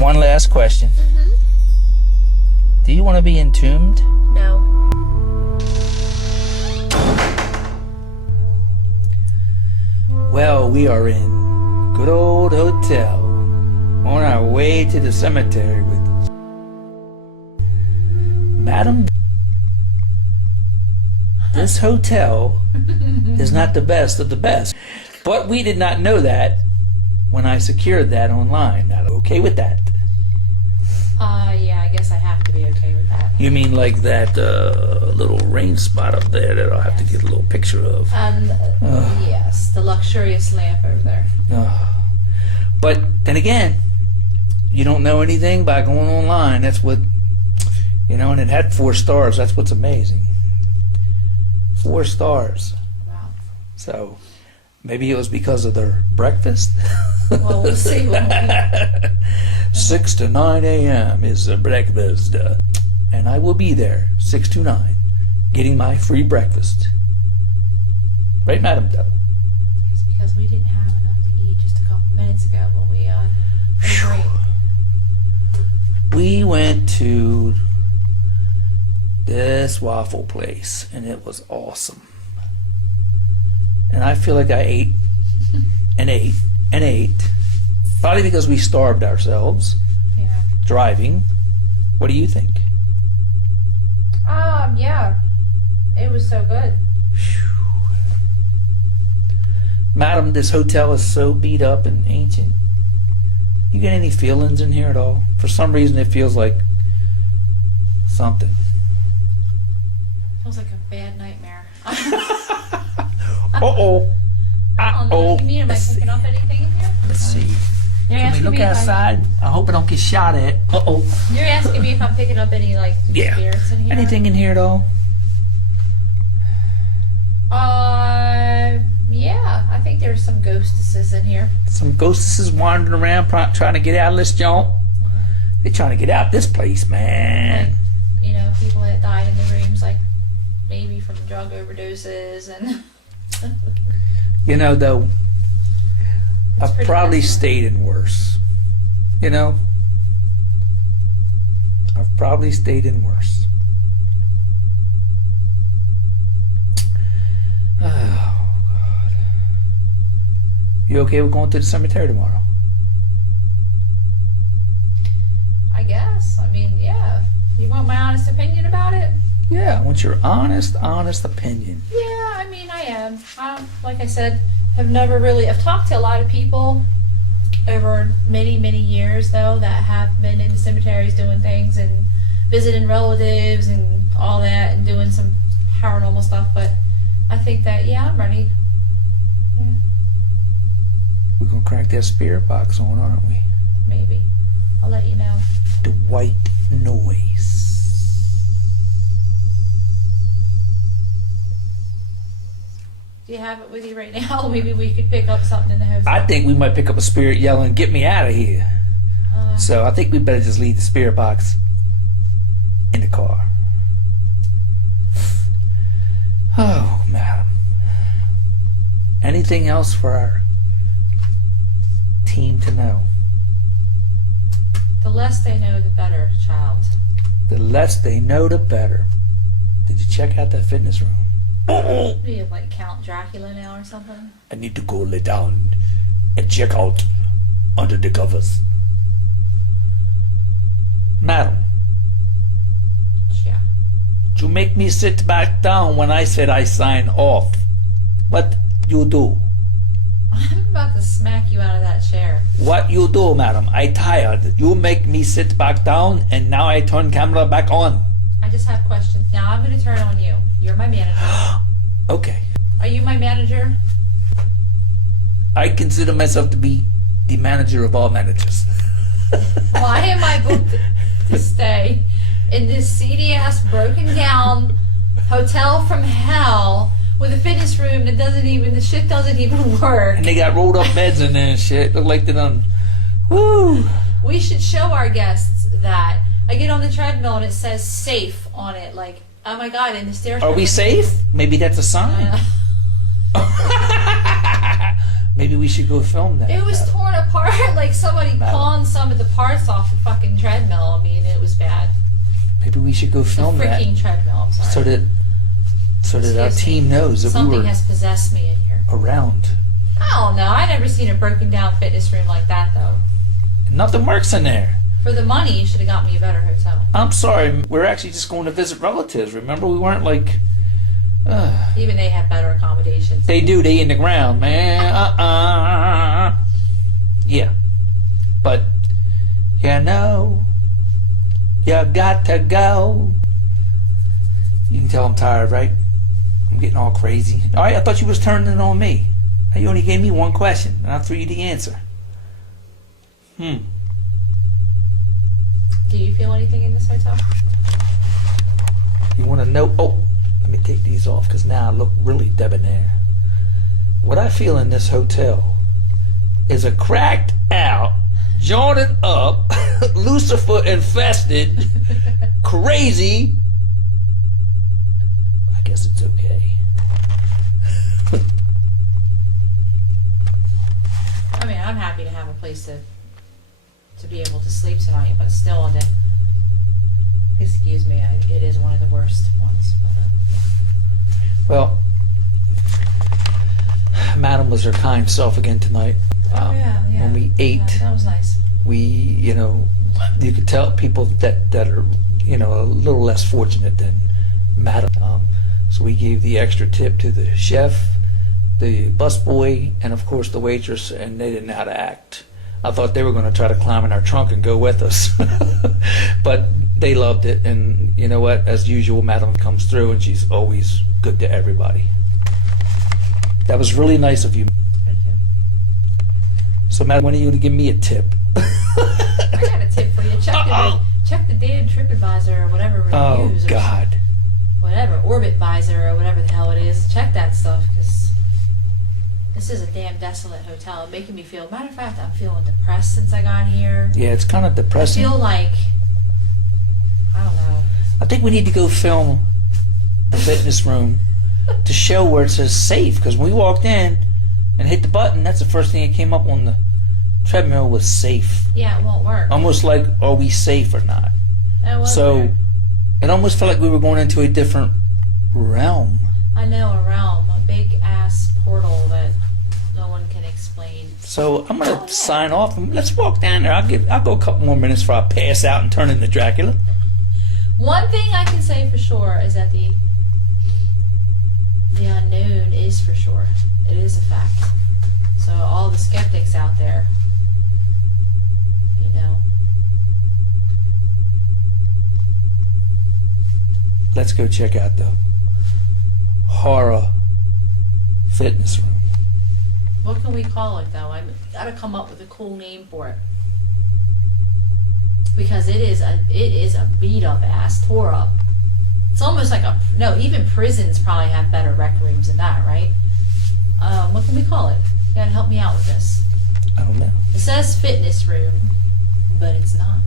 One last question. Do you want to be entombed? No. Well, we are in good old hotel on our way to the cemetery with Madam. This hotel is not the best of the best, but we did not know that when I secured that online. Not okay with that? Yeah, I guess I have to be okay with that. You mean like that little rain spot up there that I'll have to get a little picture of? Yes, the luxurious lamp over there. But then again, you don't know anything by going online. That's what, and it had 4 stars. That's what's amazing. 4 stars. Wow. So maybe it was because of their breakfast. Well, we'll see. 6 to 9 a.m. is the breakfast. And I will be there 6 to 9 getting my free breakfast. Right, Madam Devil? It's because we didn't have enough to eat just a couple minutes ago when we ate. We went to this waffle place and it was awesome. And I feel like I ate and ate and ate. Probably because we starved ourselves Yeah. driving. What do you think? Yeah. It was so good. Madam, this hotel is so beat up and ancient. You get any feelings in here at all? For some reason it feels like something. Feels like a bad nightmare. Uh-oh. Uh-oh. You mean, am I Let's picking see. up anything in here? Let's see. You're Can we asking look me if outside? I hope I don't get shot at. Uh-oh. You're asking me if I'm picking up any Yeah. spirits in here? Anything in here at all? Yeah. I think there's some ghostesses in here. Some ghostesses wandering around trying to get out of this joint. They're trying to get out this place, man. People that died in the rooms, like maybe from drug overdoses and. Though, It's I've pretty probably messed up. stayed in worse. I've probably stayed in worse. Oh, God. You okay with going to the cemetery tomorrow? I guess. I mean, yeah. You want my honest opinion about it? Yeah, I want your honest opinion. Yeah, I mean, I am. Like I said, I've talked to a lot of people over many, many years, though, that have been in the cemeteries doing things and visiting relatives and all that and doing some paranormal stuff, but I think that, yeah, I'm ready. Yeah, We're going to crack that spirit box on, aren't we? maybe. I'll let you know. The white noise. Do you have it with you right now? Maybe we could pick up something in the hotel. I think we might pick up a spirit yelling, "Get me out of here." Uh, So I think we better just leave the spirit box in the car. Oh, madam. Anything else for our team to know? the less they know, the better, child. The less they know, the better. Did you check out that fitness room? Do you have like Count Dracula now or something? I need to go lay down and check out under the covers. Madam, Yeah. you make me sit back down when I said I sign off. What you do? I'm about to smack you out of that chair. What you do, madam? I tired. You make me sit back down and now I turn camera back on. I just have questions. Now I'm going to turn on you. You're my manager. Okay. Are you my manager? I consider myself to be the manager of all managers. Why am I booked to stay in this seedy ass broken down hotel from hell with a fitness room that the shit doesn't even work? And they got rolled up beds in there and shit. Look like they done. Woo! We should show our guests that. I get on the treadmill and it says safe on it. Like, oh my god, and the stairs. Are we safe? Maybe that's a sign. Maybe we should go film that. It was torn apart. Like somebody Madam. pawned some of the parts off the fucking treadmill. I mean, it was bad. Maybe we should go The film that freaking treadmill. I'm sorry. so that our Excuse me. team knows that Something we were has possessed me in here. around. I don't know. I never seen a broken down fitness room like that though. Nothing works in there. For the money, you should have got me a better hotel. I'm sorry. We're actually just going to visit relatives. Remember, we weren't like. Even they have better accommodations. They do. They in the ground, man. Yeah. But you know, you got to go. You can tell I'm tired, right? I'm getting all crazy. All right, I thought you was turning it on me. You only gave me one question, and I threw you the answer. Do you feel anything in this hotel? You want to know? Oh, let me take these off because now I look really debonair. What I feel in this hotel is a cracked out, jointed up, Lucifer infested, crazy. I guess it's okay. I mean, I'm happy to have a place to be able to sleep tonight, but still, on the excuse me, it is one of the worst ones. But, Well, Madam was her kind self again tonight. yeah. When we ate, Yeah, that was nice. you could tell people that are, a little less fortunate than Madam. So we gave the extra tip to the chef, the busboy, and of course the waitress, and they didn't know how to act. I thought they were going to try to climb in our trunk and go with us. But they loved it, and you know what? As usual, Madam comes through, and she's always good to everybody. That was really nice of you. Thank you. So, Madam, when are you going to give me a tip? I got a tip for you. Check the damn TripAdvisor or whatever Oh, reviews. God. Whatever, OrbitVisor or whatever the hell it is. Check that stuff, because this is a damn desolate hotel. It's making me feel, matter of fact, I'm feeling depressed since I got here. Yeah, it's kind of I depressing. feel like, I don't know. I think we need to go film the fitness room to show where it says safe, because when we walked in and hit the button, that's the first thing that came up on the treadmill was safe. Yeah, it won't work. Almost like, are we safe or not? It won't So work. it almost felt like we were going into a different realm. I know, a realm, a big ass portal that no one can explain. So I'm gonna Oh, yeah. sign off and let's walk down there. I'll go a couple more minutes before I pass out and turn into Dracula. One thing I can say for sure is that the unknown is for sure. It is a fact. So all the skeptics out there, Let's go check out the horror fitness room. what can we call it though? I've got to come up with a cool name for it. Because it is a beat up ass, tore up. It's almost like even prisons probably have better rec rooms than that, right? What can we call it? You gotta help me out with this. I don't know. It says fitness room, but it's not.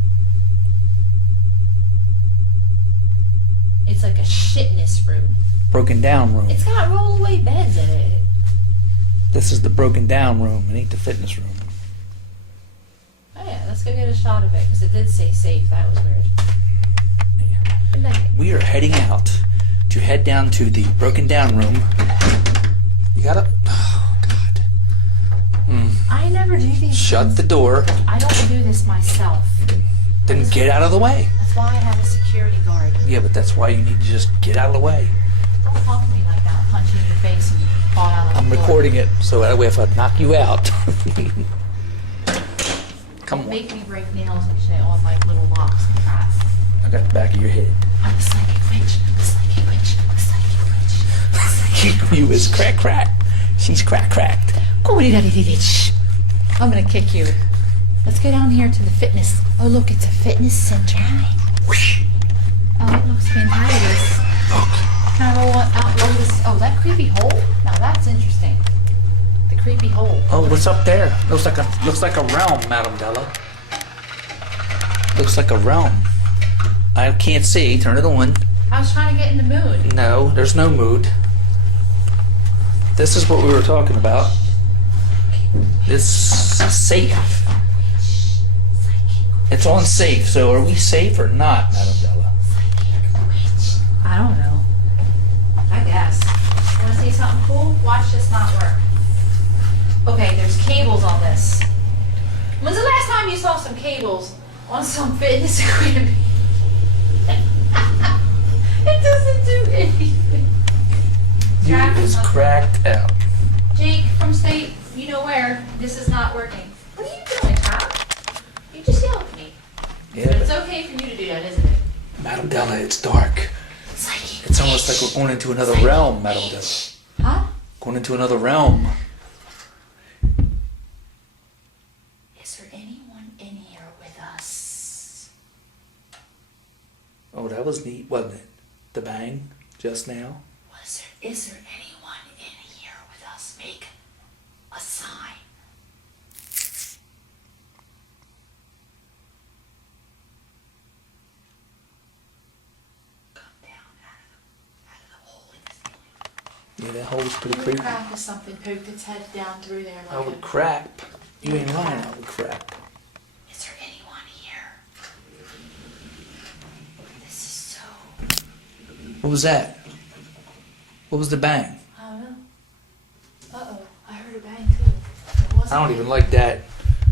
It's like a shitness room. Broken down room. It's got rollaway beds in it. This is the broken down room. It ain't the fitness room. Oh yeah, let's go get a shot of it, because it did say safe. That was weird. Yeah. Good night. We are heading out to head down to the broken down room. You gotta. Oh God. I never do these Shut things. the door. I don't do this myself. Then get out of the way. That's why I have a security guard. Yeah, but that's why you need to just get out of the way. Don't talk to me like that. I'll punch you in your face and fall out on I'm the floor. recording it, so that way if I knock you out. Come on. Make me break nails and shit on like little locks and crap. I got the back of your head. I'm a psychic witch. I'm a psychic witch. I'm a psychic witch. I'm a psychic You is crack crack. She's cracked. I'm gonna kick you. Let's go down here to the fitness. Oh look, it's a fitness center. Whoosh. Oh, it looks fantabulous. Can I roll this? Oh, that creepy hole? Now that's interesting. The creepy hole. Oh, what's up there? Looks like a realm, Madam Della. Looks like a realm. I can't see. Turn it on. I was trying to get in the mood. No, there's no mood. This is what we were talking about. This safe. It's on safe, so are we safe or not, Madam Della? I don't know. I guess. Wanna see something cool? Watch this not work. Okay, there's cables on this. When's the last time you saw some cables on some fitness equipment? It doesn't do anything. You is cracked out. Jake from State, you know where, this is not working. What are you doing, Kyle? You just yelled at me. Yeah, But it's but okay for you to do that, isn't it? Madam Della, it's dark. Psychic. It's almost like we're going into another realm, Madam Della. Huh? Going into another realm. Is there anyone in here with us? Oh, that was neat, wasn't it? The bang just now. Is there anyone in here with us? Make a sign. Come down out of the hole in the ceiling. Yeah, that hole's pretty creepy. Crack or something poked its head down through there. I would crap. You ain't lying, I would crap. Is there anyone here? This is so. What was that? What was the bang? I don't know. Uh-oh. I heard a bang too. It wasn't I don't me. even like that.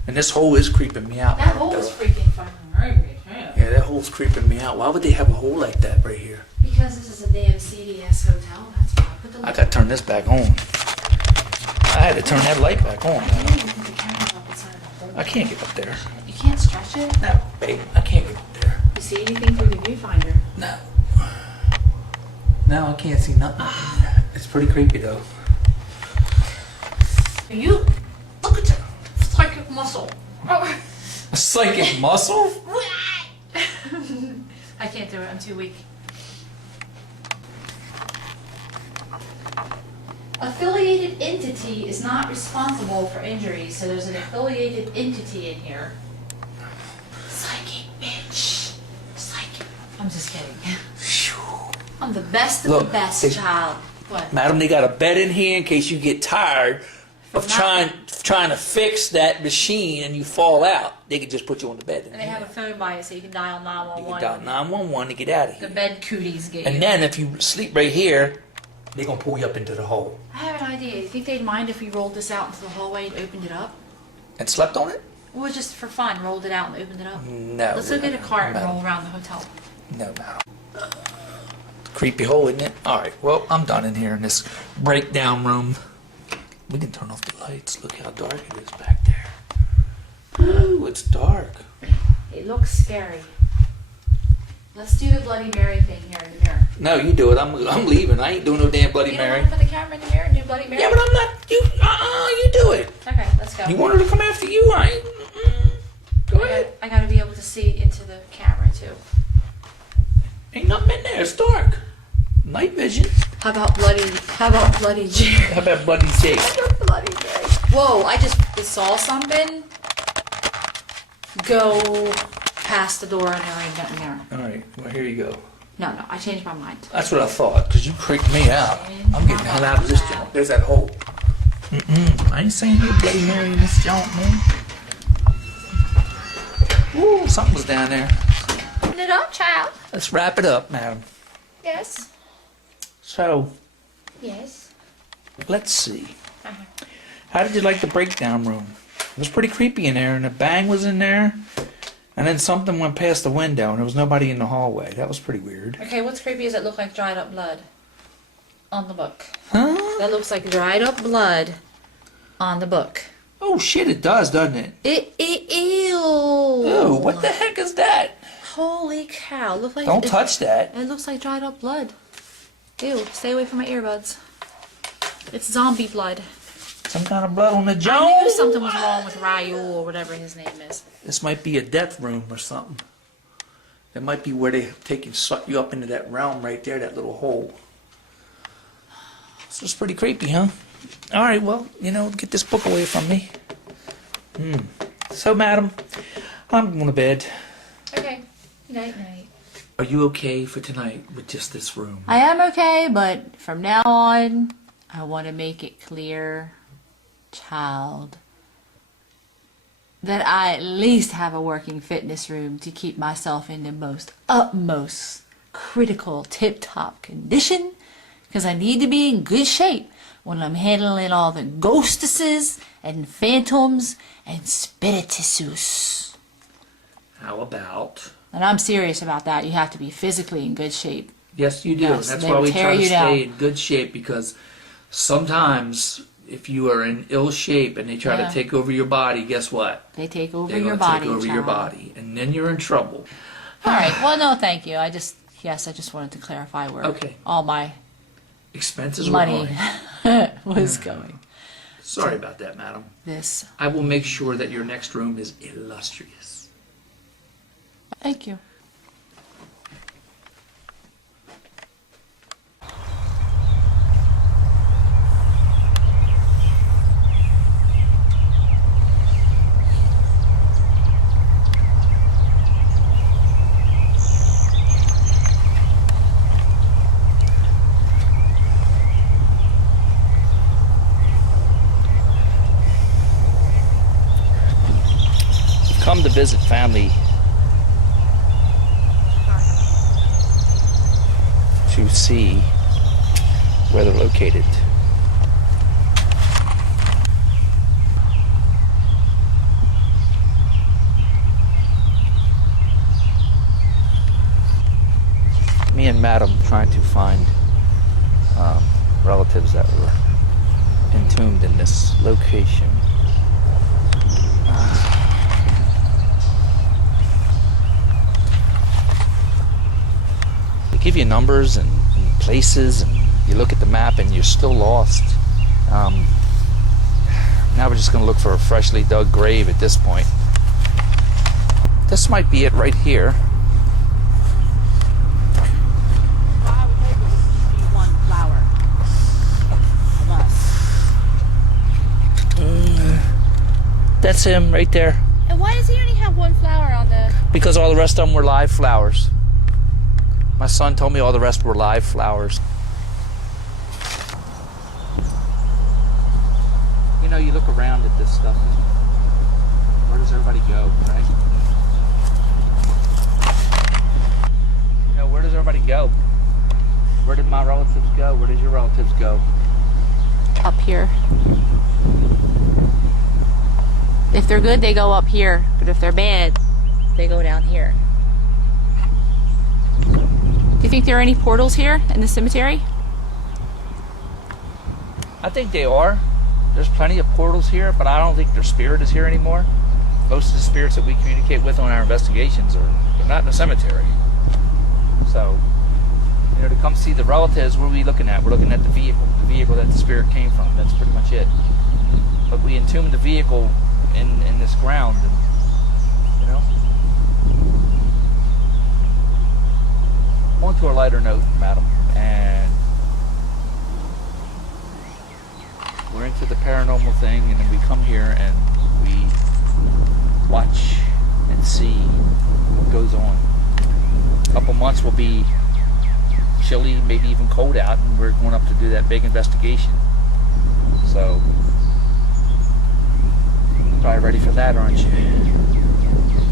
And this hole is creeping me out. That Madam hole is Della. freaking fucking angry. Yeah, that hole's creeping me out. Why would they have a hole like that right here? Because this is a damn CDS hotel. That's why. Put the I gotta turn this back on. I had to turn that light back on. I didn't even put the camera up inside of the hole. I can't get up there. You can't stretch it? No, babe, I can't get up there. You see anything through the viewfinder? No. No, I can't see nothing. It's pretty creepy though. You look at that psychic muscle. A psychic muscle? I can't do it. I'm too weak. Affiliated entity is not responsible for injuries, so there's an affiliated entity in here. Psychic bitch. Psychic. I'm just kidding. I'm the best of Look, the best, it's- child. What? Madam, they got a bed in here in case you get tired of trying to fix that machine and you fall out. They could just put you on the bed. And they have a phone by it so you can dial You 911. can dial 911 to get out of The here. bed cooties get you. And then if you sleep right here, they're gonna pull you up into the hole. I have an idea. You think they'd mind if we rolled this out into the hallway and opened it up? And slept on it? Or just for fun, rolled it out and opened it up? No. Let's go get a cart and no, roll around the hotel. No, madam. Creepy hole, isn't it? Alright, well, I'm done in here in this breakdown room. We can turn off the lights. Look how dark it is back there. Ooh, it's dark. It looks scary. Let's do the Bloody Mary thing here in the mirror. No, you do it. I'm leaving. I ain't doing no damn Bloody You don't Mary. want to put the camera in the mirror and do Bloody Mary? Yeah, but I'm not. You do it. Okay, let's go. You want her to come after you? I ain't. Go ahead. I gotta be able to see into the camera too. Ain't nothing in there. It's dark. Night vision. How about Bloody Jerry? How about Bloody Jake? Bloody Jerry. Whoa, I just saw something go past the door and there ain't nothing there. All right. Well, here you go. No, I changed my mind. That's what I thought. Cause you creeped me out. I'm getting the hell out of this joint. There's that hole. I ain't saying no Bloody Mary in this joint, man. Ooh, something was down there. Open it up, child. Let's wrap it up, madam. Yes. So, Yes. let's see. Uh-huh. How did you like the breakdown room? It was pretty creepy in there, and a bang was in there, and then something went past the window, and there was nobody in the hallway. That was pretty weird. Okay, what's creepy is it looked like dried up blood on the book. Huh? That looks like dried up blood on the book. Oh shit, it does, doesn't it? Ew. Ooh, what the heck is that? Holy cow. Look like Don't it, touch that. It looks like dried up blood. Ew, stay away from my earbuds. It's zombie blood. Some kind of blood on the I jaw. knew something was wrong with Ryu or whatever his name is. This might be a death room or something. That might be where they take and suck you up into that realm right there, that little hole. This is pretty creepy, huh? All right, well, get this book away from me. So, madam, I'm going to bed. Okay. Night night. Are you okay for tonight with just this room? I am okay, but from now on, I want to make it clear, child, that I at least have a working fitness room to keep myself in the most utmost critical tip-top condition, because I need to be in good shape when I'm handling all the ghostesses and phantoms and spirituses. How about? And I'm serious about that. You have to be physically in good shape. Yes, you do. Yes, That's they why we tear try to you stay down. in good shape, because sometimes if you are in ill shape and they try Yeah. to take over your body, guess what? They take over They're your going to body. take over your child. body, and then you're in trouble. All right. Well, no, thank you. I just wanted to clarify where Okay. all my Expenses were money high. was going. Sorry about that, madam. This. I will make sure that your next room is illustrious. Thank you. We've come to visit family to see where they're located. Me and Madam trying to find relatives that were entombed in this location. They give you numbers and places, and you look at the map and you're still lost. Now we're just going to look for a freshly dug grave at this point. This might be it right here. I would hope it would be one flower. That's him right there. And why does he only have one flower on the... Because all the rest of them were live flowers. My son told me all the rest were live flowers. You know, you look around at this stuff and where does everybody go, right? You know, where does everybody go? Where did my relatives go? Where did your relatives go? Up here. If they're good, they go up here. But if they're bad, they go down here. Do you think there are any portals here in the cemetery? I think they are. There's plenty of portals here, but I don't think their spirit is here anymore. Most of the spirits that we communicate with on our investigations they're not in the cemetery. So, you know, to come see the relatives, what are we looking at? We're looking at the vehicle that the spirit came from. That's pretty much it. But we entombed the vehicle in this ground, and you know. On to a lighter note, madam, and we're into the paranormal thing, and then we come here and we watch and see what goes on. A couple months will be chilly, maybe even cold out, and we're going up to do that big investigation. So, probably ready for that, aren't you?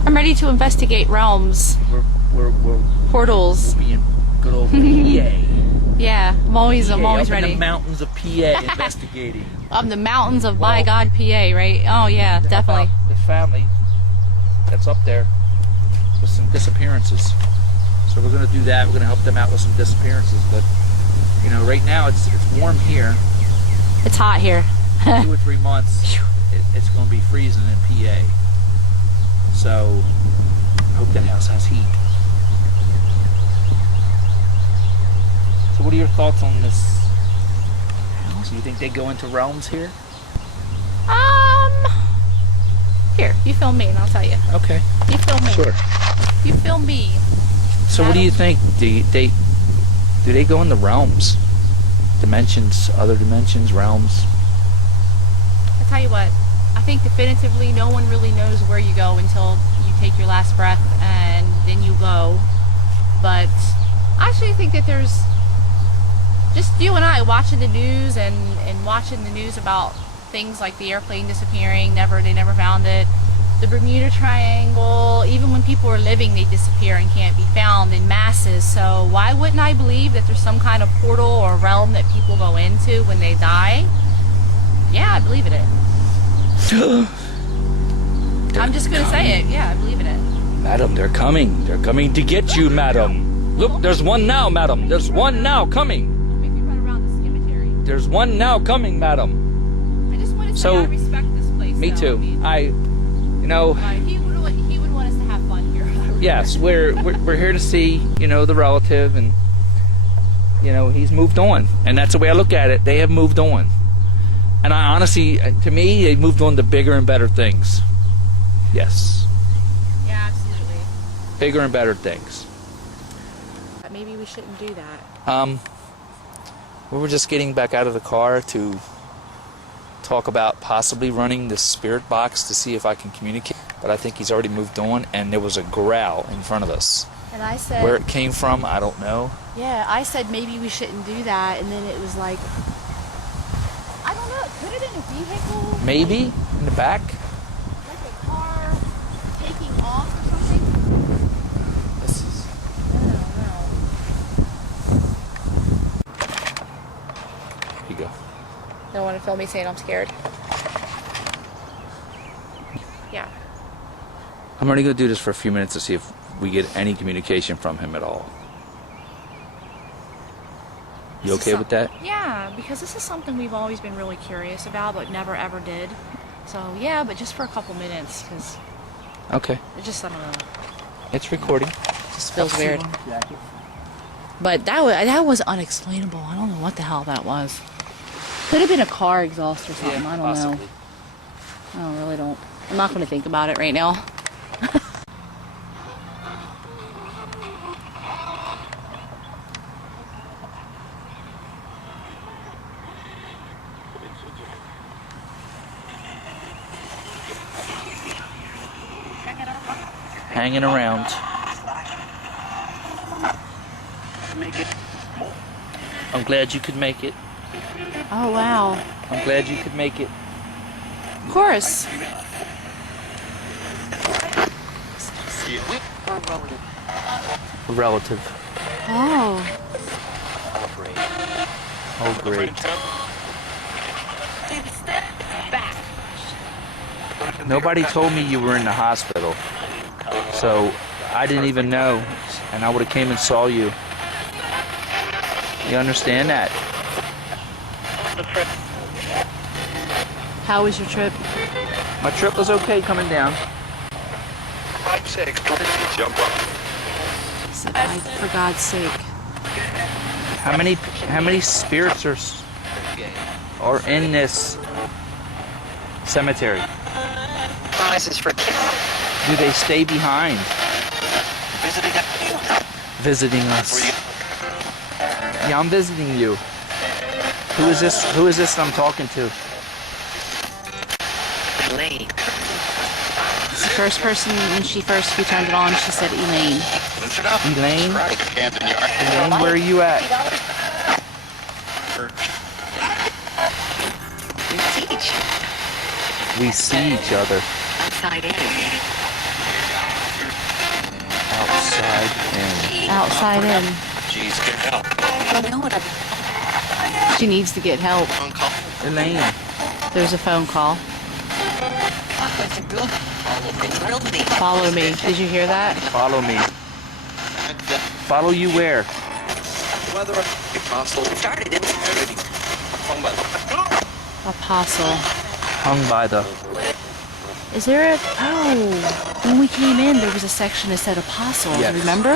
I'm ready to investigate realms, We're portals. we'll be in good old PA. Yeah, I'm always PA, up in ready. the mountains of PA investigating. Up the mountains of Well, by God, PA, right? Oh yeah, To help definitely. out the family that's up there with some disappearances. So we're going to do that. We're going to help them out with some disappearances. But you know, right now it's warm here. It's hot here. 2 or 3 months, it's going to be freezing in PA. So I hope that house has heat. So what are your thoughts on this? Do you think they go into realms here? Here, you film me and I'll tell you. Okay, You film me. sure. You film me. So what do you think? Do they go in the realms? Dimensions, other dimensions, realms? I tell you what, I think definitively no one really knows where you go until you take your last breath and then you go. But I actually think that there's just you and I watching the news and watching the news about things like the airplane disappearing, they never found it. the Bermuda Triangle. Even when people are living, they disappear and can't be found in masses. So why wouldn't I believe that there's some kind of portal or realm that people go into when they die? Yeah, I believe in it. I'm just gonna say it. Yeah, I believe in it. Madam, they're coming. They're coming to get you, madam. Look, there's one now, madam. There's one now coming. Make me run around the cemetery. There's one now coming, madam. I just want to say So, I respect this place. Me though. too. You know, he would want us to have fun here. Yes, we're here to see, the relative, and he's moved on, and that's the way I look at it. They have moved on, and I honestly, to me, they moved on to bigger and better things. Yes, Yeah, absolutely. bigger and better things. Maybe we shouldn't do that. We were just getting back out of the car to talk about possibly running the spirit box to see if I can communicate, but I think he's already moved on, and there was a growl in front of us. And I said, Where it came from, I don't know. yeah, I said maybe we shouldn't do that, and then it was like, I don't know, could it have been a vehicle? Maybe in the back. Like a car taking off or something? This is I don't know. Here you go. Don't want to film me saying I'm scared. Yeah. I'm only going to do this for a few minutes to see if we get any communication from him at all. You okay with that? Yeah, because this is something we've always been really curious about, but never ever did. So yeah, but just for a couple minutes, because Okay. it just, I don't know. It's recording. Just feels weird. But that was unexplainable. I don't know what the hell that was. Could have been a car exhaust or something. I don't know. I really don't. I'm not going to think about it right now. Hanging around. I'm glad you could make it. Oh, wow. I'm glad you could make it. Of course. A relative. Oh. Oh, great. Nobody told me you were in the hospital, so I didn't even know, and I would have came and saw you. You understand that? How was your trip? My trip was okay coming down. For God's sake. How many spirits are in this cemetery? Do they stay behind? Visiting us. Yeah, I'm visiting you. Who is this? Who is this I'm talking to? Elaine. It's the first person, when she turned it on, she said Elaine. Elaine? Elaine, where are you at? We see each other. Outside in. Outside in. Outside in. Jeez, get help. I don't know what I'm She needs to get help. on call. Elaine. There's a phone call. Follow me. Did you hear that? Follow me. Follow you where? Started it. Apostle. Hung by the... Is there a... Oh. When we came in, there was a section that said apostle. Yes. Remember?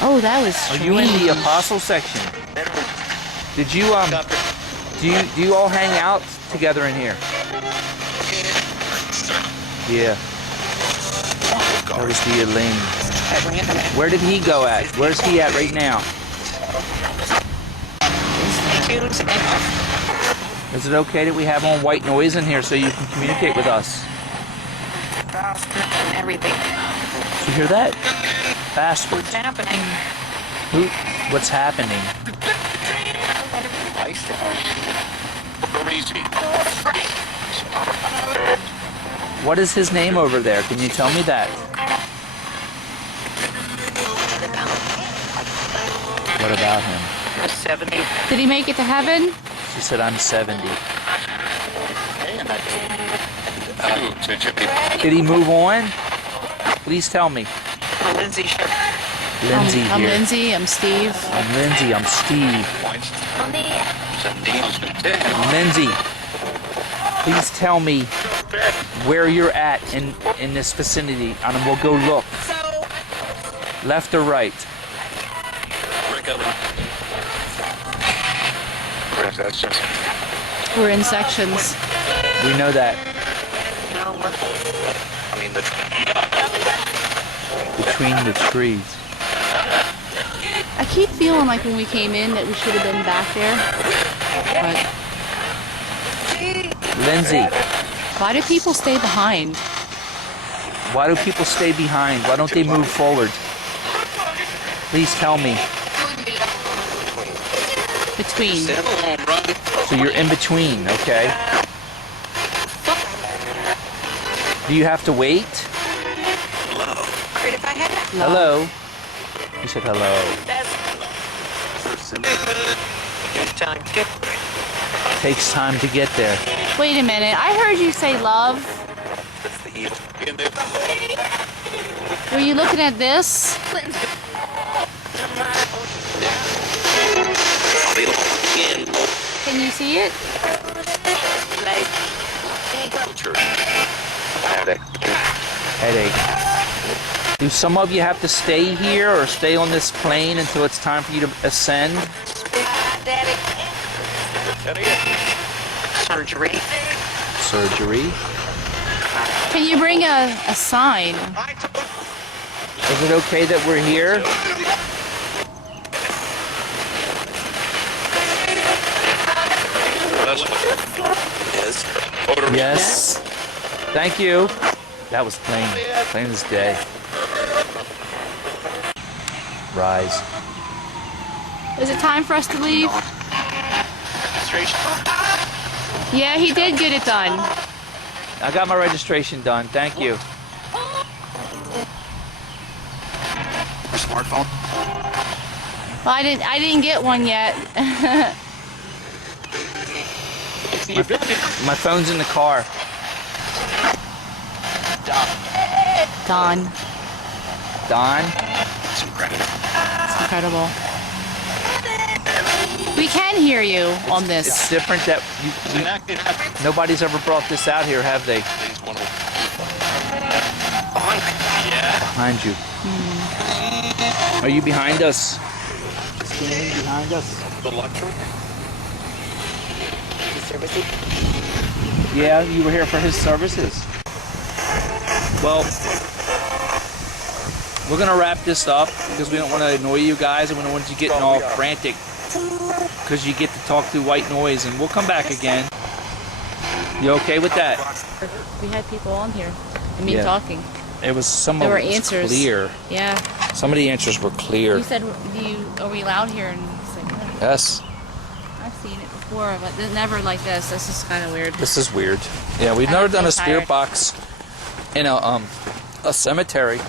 Oh, that was Are strange. you in the apostle section? Did you, do you all hang out together in here? Yeah. That was the Elaine. Where did he go at? Where's he at right now? Is it okay that we have on white noise in here so you can communicate with us? Everything. Did you hear that? Bastard. What's happening? Who? What's happening? What is his name over there? Can you tell me that? What about him? 70. Did he make it to heaven? She said, I'm 70. Did he move on? Please tell me. Lindsay Sharp. Lindsay I'm here. Lindsay. I'm Steve. I'm Lindsay. I'm Steve. Lindsay, please tell me where you're at in this vicinity, and we'll go look. Left or right? We're in sections. We know that. I mean, Between the trees. I keep feeling like when we came in that we should have been back there. But Lindsay, why do people stay behind? why do people stay behind? Why don't they move forward? Please tell me. Between. So you're in between, okay? Do you have to wait? Hello? You said hello. Takes time to get there. Wait a minute. I heard you say love. Were you looking at this? Can you see it? Headache. Do some of you have to stay here or stay on this plane until it's time for you to ascend? surgery. Surgery? Can you bring a sign? Is it okay that we're here? Yes. Thank you. That was plain as day. Rise. Is it time for us to leave? Yeah, he did get it done. I got my registration done. Thank you. Smartphone. Well, I didn't get one yet. My phone's in the car. Don. Don? It's incredible. It's incredible. We can hear you on this. It's different that nobody's ever brought this out here, have they? Behind you. Are you behind us? Standing behind us. The lecture. Yeah, you were here for his services. Well, we're gonna wrap this up because we don't want to annoy you guys and we don't want you getting all frantic because you get to talk through white noise, and we'll come back again. You okay with that? We had people on here. I mean, Yeah. talking. It was some There of were it was answers. clear. Yeah. Some of the answers were clear. You said, are we allowed here? And he said, no. Yes. I've seen it before, but never like this. This is kind of weird. This is weird. Yeah, we've I never feel done a tired. spirit box in a cemetery.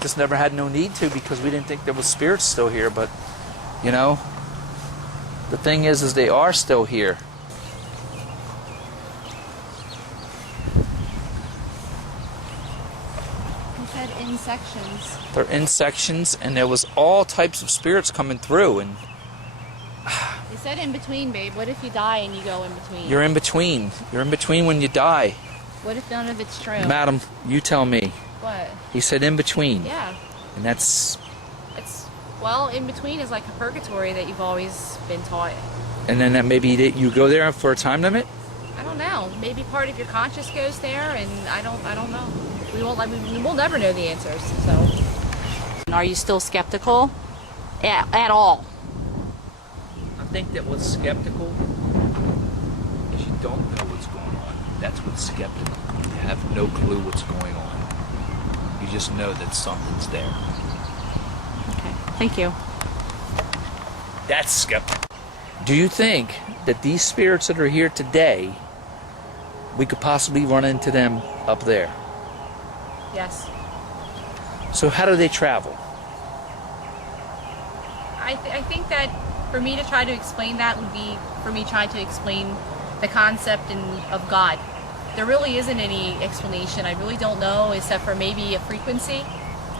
Just never had no need to because we didn't think there was spirits still here. But you know, the thing is they are still here. He said in sections. They're in sections, and there was all types of spirits coming through, and He said in between, babe. What if you die and you go in between? you're in between. You're in between when you die. What if none of it's true? Madam, you tell me. What? He said in between, Yeah. and that's Well, in between is like a purgatory that you've always been taught. and then that maybe you go there for a time limit. I don't know. Maybe part of your conscious goes there, and I don't know. We'll never know the answers. So, are you still skeptical? At all? I think that what's skeptical is you don't know what's going on. That's what's skeptical. You have no clue what's going on. You just know that something's there. Okay. Thank you. That's skeptical. Do you think that these spirits that are here today we could possibly run into them up there. Yes. So how do they travel? I think that for me to try to explain that would be for me trying to explain the concept of God. There really isn't any explanation. I really don't know, except for maybe a frequency.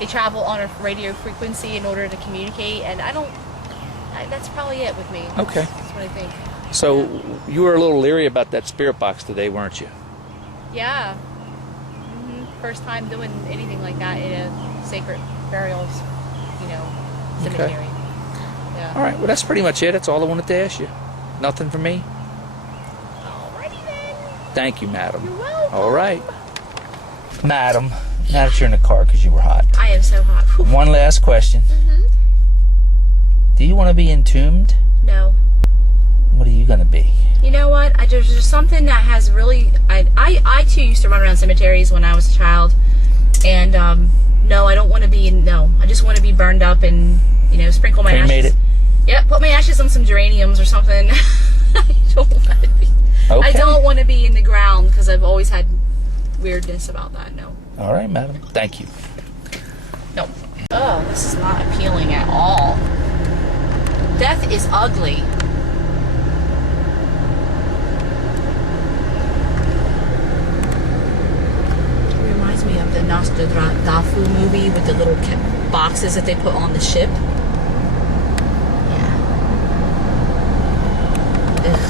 They travel on a radio frequency in order to communicate, and that's probably it with me. Okay. That's what I think. So you were a little leery about that spirit box today, weren't you? Yeah. First time doing anything like that in a sacred burials, cemetery. Yeah. All right, well, that's pretty much it. That's all I wanted to ask you. Nothing for me? Alrighty then. Thank you, madam. You're welcome. All right. Madam, now that you're in the car because you were hot, I am so hot. one last question. Do you want to be entombed? No. What are you going to be? You know what? There's just something that has really... I too used to run around cemeteries when I was a child. And, no, I don't want to be... No, I just want to be burned up and, sprinkle my Cremated? ashes. Yeah, put my ashes on some geraniums or something. I don't want to be... Okay. I don't want to be in the ground because I've always had weirdness about that. No. All right, madam. Thank you. No. Oh, this is not appealing at all. Death is ugly. It reminds me of the Nosferatu movie with the little boxes that they put on the ship. Yeah. Ugh.